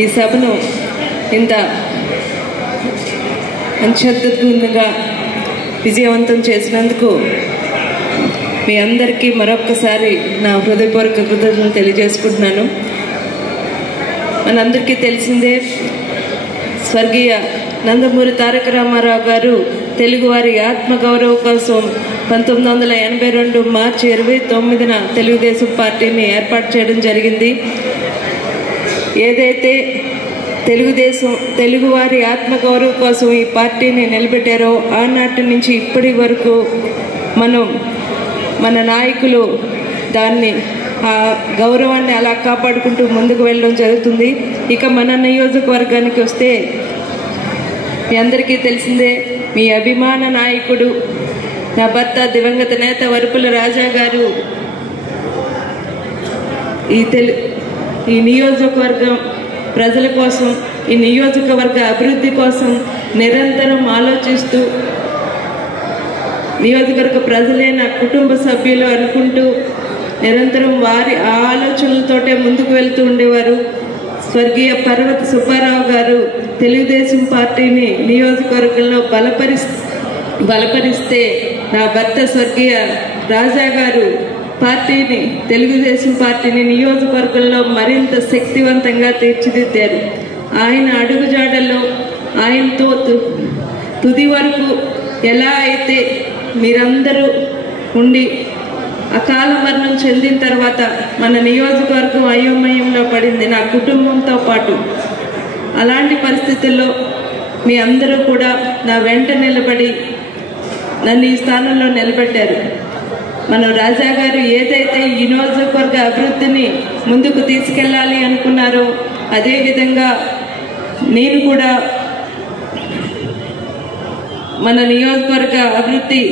ఈ సభను ఇంత అంచెద్దుగా విజయవంతం చేసినందుకు మీ అందరికీ మరొక్కసారి నా హృదయపూర్వక కృతజ్ఞతలు తెలియజేసుకుంటున్నాను. మనందరికీ తెలిసిందే, స్వర్గీయ నందమూరి తారక రామారావు గారు తెలుగువారి ఆత్మగౌరవం కోసం 1982 మార్చి 29న తెలుగుదేశం పార్టీని ఏర్పాటు చేయడం జరిగింది. ఏదైతే తెలుగువారి ఆత్మగౌరవం కోసం ఈ పార్టీని నిలబెట్టారో ఆనాటి నుంచి ఇప్పటి వరకు మన నాయకులు దాన్ని ఆ గౌరవాన్ని అలా కాపాడుకుంటూ ముందుకు వెళ్ళడం జరుగుతుంది. ఇక మన నియోజకవర్గానికి వస్తే మీ అందరికీ తెలిసిందే, మీ అభిమాన నాయకుడు నా భర్త దివంగత నేత వరుపుల రాజా గారు ఈ నియోజకవర్గం ప్రజల కోసం, ఈ నియోజకవర్గ అభివృద్ధి కోసం నిరంతరం ఆలోచిస్తూ నియోజకవర్గ ప్రజలే నా కుటుంబ సభ్యులు అనుకుంటూ నిరంతరం వారి ఆలోచనలతోటే ముందుకు వెళ్తూ ఉండేవారు. స్వర్గీయ పర్వత సుబ్బారావు గారు తెలుగుదేశం పార్టీని నియోజకవర్గంలో బలపరిస్తే నా భర్త స్వర్గీయ రాజా గారు తెలుగుదేశం పార్టీని నియోజకవర్గంలో మరింత శక్తివంతంగా తీర్చిదిద్దారు. ఆయన అడుగుజాడల్లో ఆయనతో తుది వరకు ఎలా అయితే మీరందరూ ఉండి అకాల మరణం చెందిన తర్వాత మన నియోజకవర్గం అయోమయంలో పడింది, నా కుటుంబంతో పాటు. అలాంటి పరిస్థితుల్లో మీ అందరూ కూడా నా వెంట నిలబడి నన్ను ఈ స్థానంలో నిలబెట్టారు. మన రాజా గారు ఏదైతే ఈ నియోజకవర్గ అభివృద్ధిని ముందుకు తీసుకెళ్ళాలి అనుకున్నారో అదేవిధంగా నేను కూడా మన నియోజకవర్గ అభివృద్ధి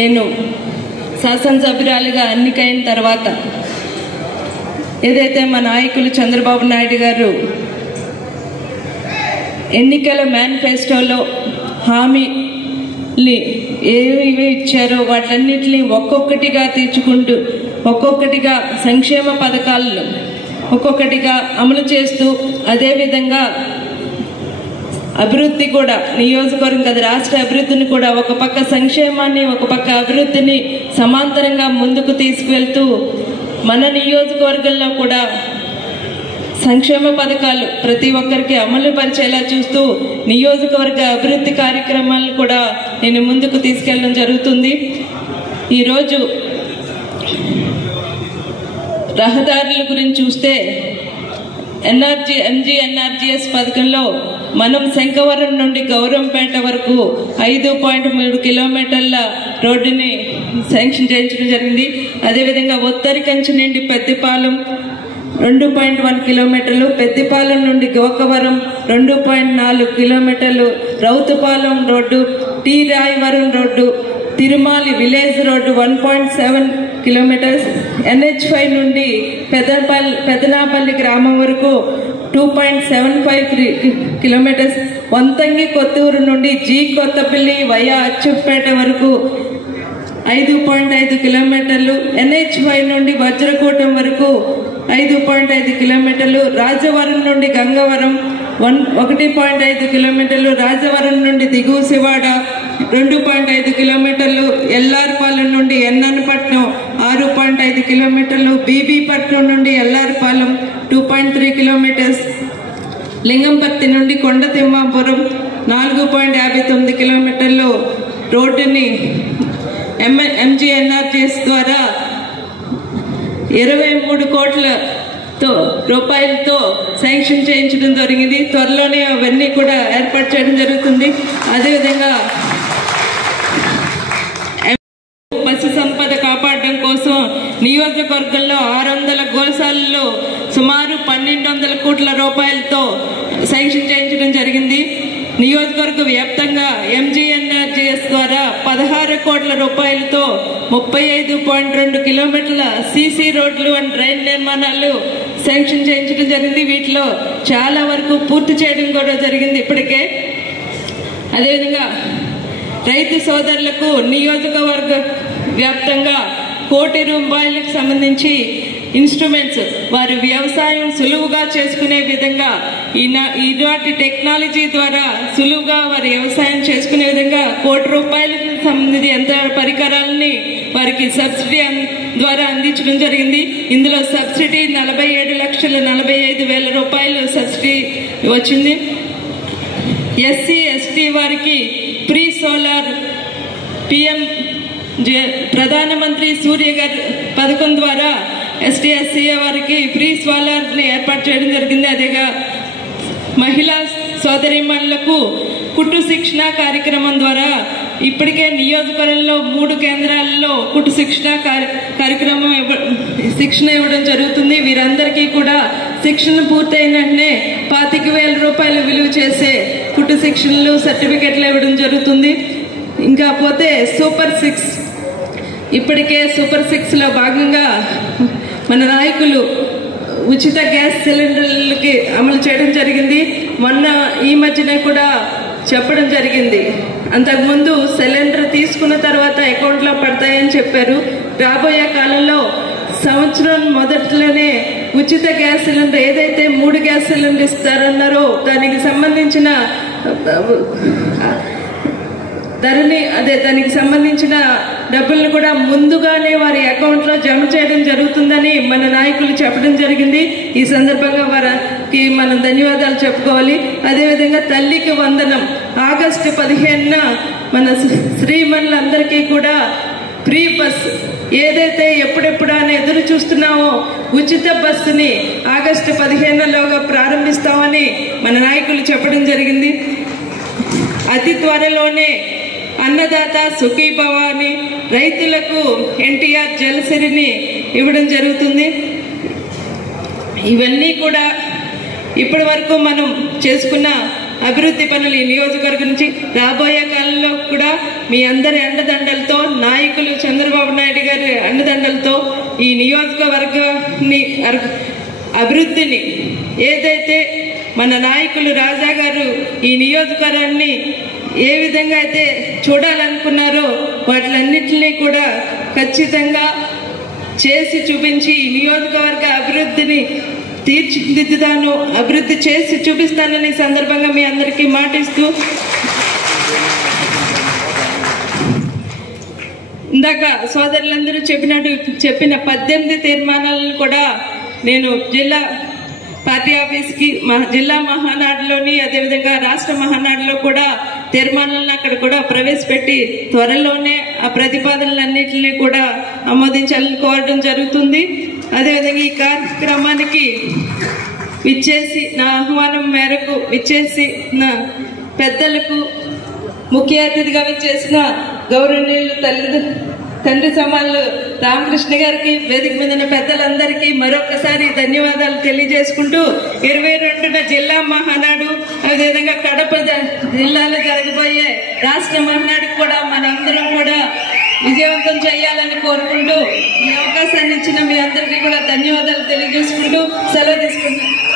నేను శాసనసభ్యురాలిగా ఎన్నికైన తర్వాత ఏదైతే మా నాయకులు చంద్రబాబు నాయుడు గారు ఎన్నికల మేనిఫెస్టోలో హామీని ఏవి ఇచ్చారో వాటన్నిటిని ఒక్కొక్కటిగా తీర్చుకుంటూ ఒక్కొక్కటిగా సంక్షేమ పథకాలను ఒక్కొక్కటిగా అమలు చేస్తూ అదేవిధంగా అభివృద్ధి కూడా నియోజకవర్గం కదా రాష్ట్ర అభివృద్ధిని కూడా ఒక పక్క సంక్షేమాన్ని ఒక పక్క అభివృద్ధిని సమాంతరంగా ముందుకు తీసుకువెళ్తూ మన నియోజకవర్గంలో కూడా సంక్షేమ పథకాలు ప్రతి ఒక్కరికి అమలు పరిచేలా చూస్తూ నియోజకవర్గ అభివృద్ధి కార్యక్రమాలను కూడా నేను ముందుకు తీసుకెళ్ళడం జరుగుతుంది. ఈరోజు రహదారుల గురించి చూస్తే MGNRGS పథకంలో మనం శంకవరం నుండి గౌరంపేట వరకు 5.3 కిలోమీటర్ల రోడ్డుని శాంక్షన్ చేయించడం జరిగింది. అదేవిధంగా ఉత్తరికంచి నుండి పెద్దిపాలెం 2.1 కిలోమీటర్లు, పెద్దిపాలెం నుండి గోకవరం 2.4 కిలోమీటర్లు, Rowthupalem road, T Rayavaram road, Tirumali village road 1.7 kilometres, NH5 నుండి పెదనాపల్లి గ్రామం వరకు 2.75 కిలోమీటర్స్, వంతంగి కొత్తూరు నుండి కొత్తపల్లి వయా అచ్చుపేట వరకు 5.5 కిలోమీటర్లు, NH5 నుండి వజ్రకూటం వరకు 5.5 కిలోమీటర్లు, రాజవరం నుండి గంగవరం 1.5 కిలోమీటర్లు, రాజవరం నుండి దిగువ శివాడ 2.5 కిలోమీటర్లు, ఎల్లార్పాలెం నుండి ఎన్ననపట్నం 6.5 కిలోమీటర్లు, బీబీపట్నం నుండి ఎల్లార్పాలెం 2.3 కిలోమీటర్స్, లింగంపర్తి నుండి కొండతిమ్మాపురం 4.59 కిలోమీటర్లు రోడ్డుని MGNRGS ద్వారా 23 కోట్ల రూపాయలతో శాంక్షన్ చేయించడం జరిగింది. త్వరలోనే అవన్నీ కూడా ఏర్పాటు చేయడం జరుగుతుంది. అదేవిధంగా పశు సంపద కాపాడడం కోసం నియోజకవర్గంలో 600 గోశాలలో సుమారు 1200 కోట్ల రూపాయలతో శాంక్షన్ చేయించడం జరిగింది. నియోజకవర్గ వ్యాప్తంగా MGNRGS ద్వారా 16 కోట్ల రూపాయలతో 35.2 కిలోమీటర్ల CC రోడ్లు అండ్ డ్రైన్ నిర్మాణాలు శాంక్షన్ చేయించడం జరిగింది. వీటిలో చాలా వరకు పూర్తి చేయడం కూడా జరిగింది ఇప్పటికే. అదేవిధంగా రైతు సోదరులకు నియోజకవర్గ వ్యాప్తంగా ₹1,00,00,000 సంబంధించి ఇన్స్ట్రుమెంట్స్ వారి వ్యవసాయం సులువుగా చేసుకునే విధంగా ఈనాటి టెక్నాలజీ ద్వారా సులువుగా వారి వ్యవసాయం చేసుకునే విధంగా ₹1,00,00,000 సంబంధించి యంత్ర పరికరాలని వారికి సబ్సిడీ ద్వారా అందించడం జరిగింది. ఇందులో సబ్సిడీ ₹47,45,000 సబ్సిడీ వచ్చింది. ఎస్సీ ఎస్టీ వారికి ఫ్రీ సోలార్ పిఎం ప్రధానమంత్రి సూర్యఘర్ పథకం ద్వారా ఎస్టీ ఎస్సీ వారికి ఫ్రీ సోలార్ని ఏర్పాటు చేయడం జరిగింది. అదేగా మహిళా సోదరీమణులకు కుట్టు శిక్షణ కార్యక్రమం ద్వారా ఇప్పటికే నియోజకవర్గంలో 3 కేంద్రాలలో కుట్టు శిక్షణ కార్యక్రమం శిక్షణ ఇవ్వడం జరుగుతుంది. వీరందరికీ కూడా శిక్షణ పూర్తయిన వెంటనే ₹25,000 విలువ చేసే కుట్టు శిక్షణలు సర్టిఫికెట్లు ఇవ్వడం జరుగుతుంది. ఇంకా పోతే సూపర్ 6 ఇప్పటికే సూపర్ 6లో భాగంగా మన నాయకులు ఉచిత గ్యాస్ సిలిండర్లకి అమలు చేయడం జరిగింది. మొన్న ఈ మధ్యన కూడా చెప్పడం జరిగింది. అంతకుముందు సిలిండర్ తీసుకున్న తర్వాత అకౌంట్లో పడతాయని చెప్పారు. రాబోయే కాలంలో సంవత్సరం మొదట్లోనే ఉచిత గ్యాస్ సిలిండర్ ఏదైతే 3 గ్యాస్ సిలిండర్ ఇస్తారన్నారో దానికి సంబంధించిన దానికి సంబంధించిన డబ్బులను కూడా ముందుగానే వారి అకౌంట్లో జమ చేయడం జరుగుతుందని మన నాయకులు చెప్పడం జరిగింది. ఈ సందర్భంగా వారికి మనం ధన్యవాదాలు చెప్పుకోవాలి. అదేవిధంగా తల్లికి వందనం ఆగస్టు 15న మన శ్రీమణులందరికీ కూడా ఫ్రీ బస్ ఏదైతే ఎప్పుడెప్పుడు అని ఎదురు చూస్తున్నామో ఉచిత బస్సుని ఆగస్టు 15లోగా ప్రారంభిస్తామని మన నాయకులు చెప్పడం జరిగింది. అతి త్వరలోనే అన్నదాత సుఖీభవ అని రైతులకు ఎన్టీఆర్ జలసిరిని ఇవ్వడం జరుగుతుంది. ఇవన్నీ కూడా ఇప్పటి వరకు మనం చేసుకున్న అభివృద్ధి పనులు ఈ నియోజకవర్గం నుంచి రాబోయే కాలంలో కూడా మీ అందరి అండదండలతో నాయకులు చంద్రబాబు నాయుడు గారి అండదండలతో ఈ నియోజకవర్గాన్ని అభివృద్ధిని ఏదైతే మన నాయకులు రాజా గారు ఈ నియోజకవర్గాన్ని ఏ విధంగా అయితే చూడాలనుకున్నారో వాటిలన్నింటినీ కూడా ఖచ్చితంగా చేసి చూపించి ఈ నియోజకవర్గ అభివృద్ధిని తీర్చిదిద్దుతాను, అభివృద్ధి చేసి చూపిస్తానని సందర్భంగా మీ అందరికీ మాటిస్తూ ఇందాక సోదరులందరూ చెప్పిన 18 తీర్మానాలను కూడా నేను జిల్లా పార్టీ ఆఫీస్కి జిల్లా మహానాడులోని అదేవిధంగా రాష్ట్ర మహానాడులో కూడా తీర్మానాలను అక్కడ కూడా ప్రవేశపెట్టి త్వరలోనే ఆ ప్రతిపాదనలన్నింటినీ కూడా ఆమోదించాలని కోరడం జరుగుతుంది. అదేవిధంగా ఈ కార్యక్రమానికి విచ్చేసి నా ఆహ్వానం మేరకు విచ్చేసి నా పెద్దలకు ముఖ్య అతిథిగా విచ్చేసిన గౌరవనీయులు తండ్రి సమానులు రామకృష్ణ గారికి వేదిక మీద పెద్దలందరికీ మరొకసారి ధన్యవాదాలు తెలియజేసుకుంటూ 22న జిల్లా మహానాడు అదేవిధంగా కడప జిల్లాలో జరగబోయే రాష్ట్ర మహానాడుకి కూడా మనందరం కూడా విజయవంతం చేయాలని కోరుకుంటూ ఈ అవకాశాన్ని ఇచ్చిన మీ అందరికీ కూడా ధన్యవాదాలు తెలియజేసుకుంటూ సెలవు తీసుకుంటున్నాను.